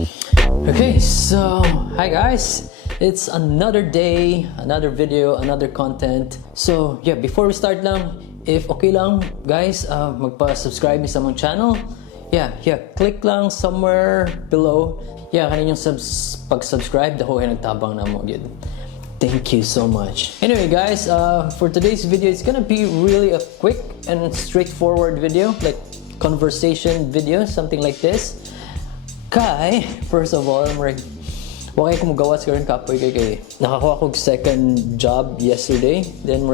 Okay, so hi guys, it's another day, another video, another content. So yeah, before we start lang, if okay lang guys, magpa-subscribe sa mong channel. Yeah, click lang somewhere below. Yeah, kanin yung pag-subscribe, dako kayo nagtabang na mo yun. Thank you so much. Anyway guys, for today's video, it's gonna be really a quick and straightforward video, like conversation video, something like this. Kay, first of all, wakay ko magawas karon kapoy kay nakakuha kog second job yesterday. Then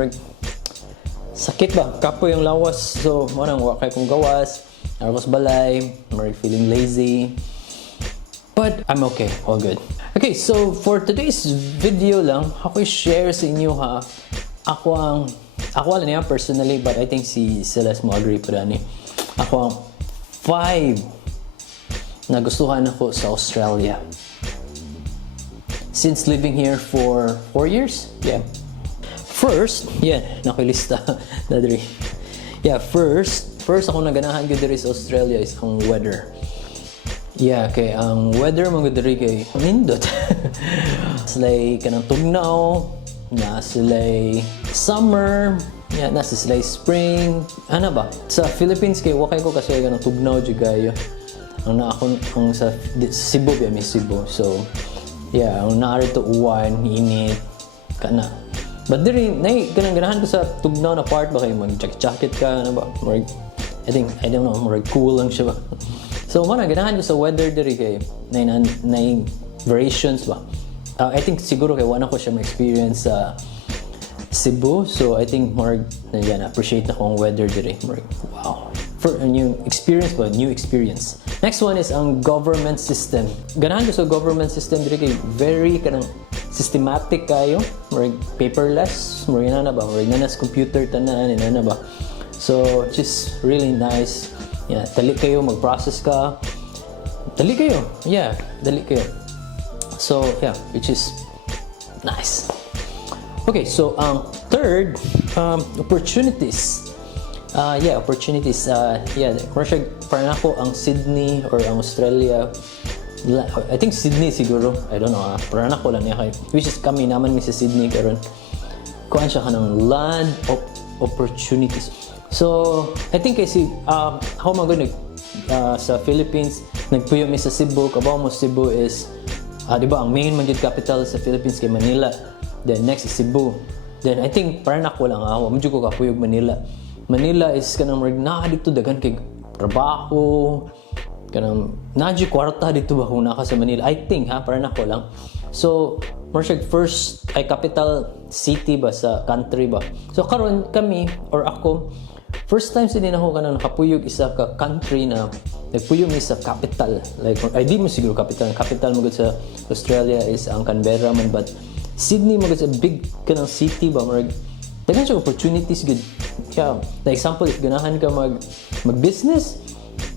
sakit ba kapoy yung lawas, so manang wakay ko gawas, arwas balay, feeling lazy. But I'm okay, all good. Okay, so for today's video lang, ako i-share sa inyo ha. Ako lang niya personally, but I think si Celeste mo agree pa dani. Ako ang 5 nagustuhan ako sa Australia. Since living here for 4 years, yeah. First, nakilista na diri. Yeah, first ako naganahan gyud diri sa Australia is ang weather. Yeah, kay ang weather mo diri kay nindot. Sila'y kanang tugnaw, na sila'y summer, yeah, na sila'y spring. Ano ba? Sa Philippines kay wakay ko kasi kanang tugnaw jud kayo. Ang akong sa Cebu, may Cebu. So, yeah, ang naari to uwan, init, kana. But diri, ganahan ko sa tugnaw na part ba kayo, mag-jacket ka, ano ba? I don't know, cool lang siya ba? So, ganahan ko sa weather diri kay, na variations ba? I think siguro kay wala ko siya ma-experience sa Cebu. So, I think appreciate na ko ang weather diri. Wow. For a new experience ba? New experience. Next one is ang government system. Ganahan ko sa government system diri kay very kanang systematic kayo, paperless, na ba? Nanas computer tanan na ba? So just really nice. Yeah, dali kayo mag-process ka. Dali kayo. Yeah, dali kayo. So yeah, which is nice. Okay, so third, opportunities. Opportunities. Parang ako ang Sydney or ang Australia. I think Sydney siguro. I don't know. Parang ako lang niya kayo. Which is kami naman sa Sydney karon. Kuhaan siya ka ng land of opportunities. So, I think kasi ako sa Philippines, nagpuyo mi sa Cebu. Kabaw mo Cebu is, di ba, ang main capital sa Philippines kay Manila. Then next is Cebu. Then I think parang ako lang medyo ko kapuyog Manila. Manila is kanang dito dagan kay trabaho, kanang nadyo kwarta dito ba kung naka sa Manila. I think parang ako lang. So, first ay capital city ba sa country ba. So karon kami or ako first time din ako kanang nakapuyog isa ka country na nagpuyog mi sa capital. Like di mo siguro capital mo sa Australia is ang Canberra man, but Sydney mo sa big kanang city ba. Dagan siya opportunities good. Yeah, the example, if ganahan ka mag-business,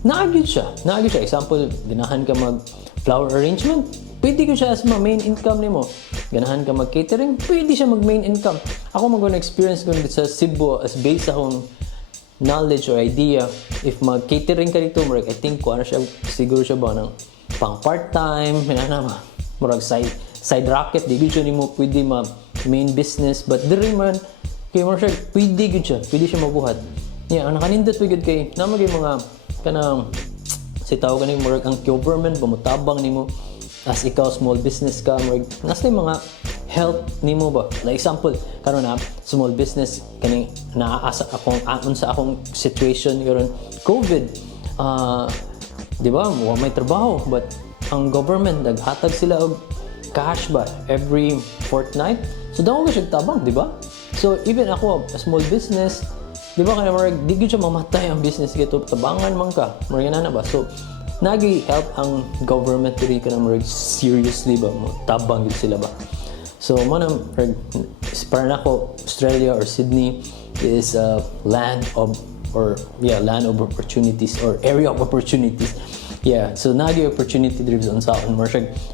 naagid siya. Example, ganahan ka mag-flower arrangement, pwede ko siya as main income nimo. Ganahan ka mag-catering, pwede siya mag-main income. Ako experience ko sa Cebu as based akong knowledge or idea. If mag-catering ka dito, I think siguro siya ba ng pang part-time, side racket, di siya nimo pwede main business, but diri man, kay pwede siya mabuhat. Yeah, ang nakanindot pwede kay namagay mga kanang sitaw kaning ang government bamutabang nimo as ikaw small business ka, nasa mga help nimo ba. Like example, karon small business kaning naaasa akong situation karon COVID. Di ba? May trabaho, but ang government naghatag sila og cash ba every fortnight. So daw ko siya tabang, di ba? So even ako, a small business, di ba kaya di siya mamatay ang business kito, tabangan man ka, na ba? So nagi-help ang government diri ka na seriously ba, tabang yun sila ba? So parang ako, Australia or Sydney is a land of opportunities or area of opportunities. Yeah, so nagi opportunity diri sa unsaon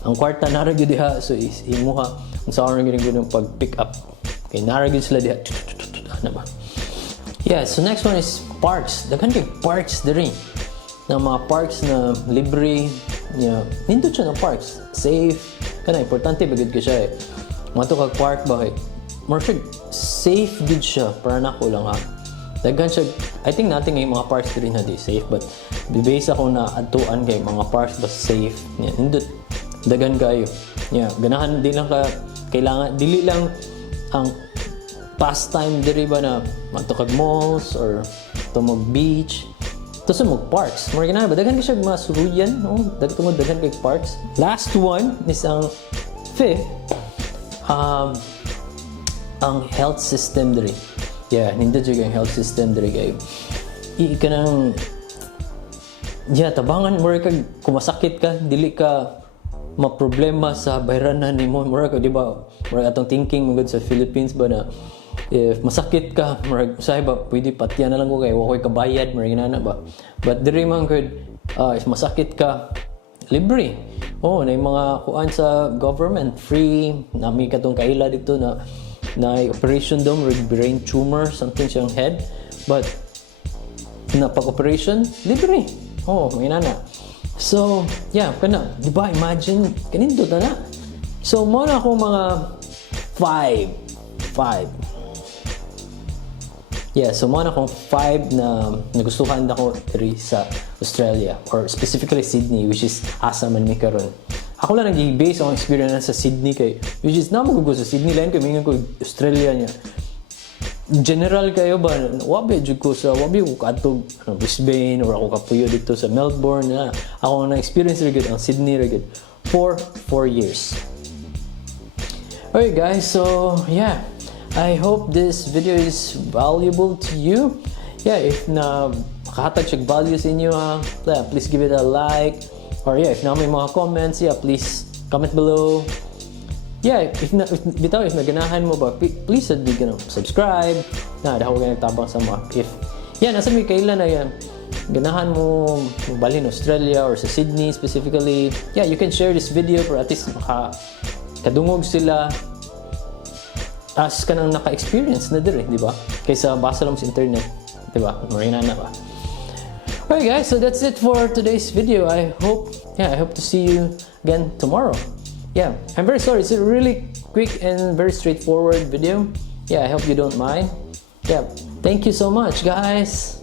ang kwarta nara gyud diha, so imuha unsaon gyud yung pag-pick up. Okay, nara gyud sila diha. Ano ba? Yeah, so next one is parks. Daghan kay parks diri. Na mga parks na libre, Yeah, nindot siya ng parks. Safe. Kana, importante ba gud ka siya eh. Mato kag park ba eh. More siya, safe gud siya. Para nako lang ha. Daghan siya, I think natin ngayon mga parks rin na di safe. But, base ako na atuan kay mga parks ba safe. Yeah, nindot. Daghan kayo. Yeah, ganahan di lang ka, kailangan, dili lang ang pastime diri ba na matukag malls or tumog beach. Tapos mag parks. More ganahan ba? Daghan ka siya mga suruyan. No? Daghan kay parks. Last one is ang fifth. Ang health system diri. Yeah, nindot yung health system diri kayo. Ika nang tabangan mo kag kumasakit ka, dili ka maproblema sa bayranan nimo. Mura ka di ba? Mura atong thinking magud sa Philippines ba na if masakit ka, mura say ba pwede patya na lang ko kay wa koy kabayad, mura ginana ba. But diri man good if masakit ka, libre. Oh, na mga kuan sa government free, nami katong kaila dito na operation daw with brain tumor, something siyang head. But na pag-operation, libre. Oh, may nana. So, yeah, kana, di ba, imagine, kanindot na. So, muna ako mga 5. Yeah, so muna akong 5 na nagustuhan ako diri sa Australia, or specifically Sydney, which is asa man mi karon. Ako lang nag-base ang experience sa Sydney kay, which is na magugusto sa Sydney lang kay mingan ko Australia niya. General kayo ba, wabi ko katog Brisbane or ako kapuyo dito sa Melbourne na ako na-experience rin ang Sydney rin for 4 years. Okay guys, so yeah, I hope this video is valuable to you. Yeah, if na makahatag siya value sa inyo please give it a like, or yeah, if na may mga comments, yeah, please comment below. Yeah, if naganahan mo ba, please sabi ka na subscribe. Na, dahil ka nagtabang sa mga. If, nasa may kailan na yan, ganahan mo balhin Australia or sa Sydney specifically, yeah, you can share this video for at least kadungog sila as ka nang naka-experience na diri, di ba? Kaysa basa lang sa internet, di ba? Marina na ba? Okay guys, so that's it for today's video. I hope to see you again tomorrow. Yeah, I'm very sorry. It's a really quick and very straightforward video. Yeah, I hope you don't mind. Yeah, thank you so much, guys.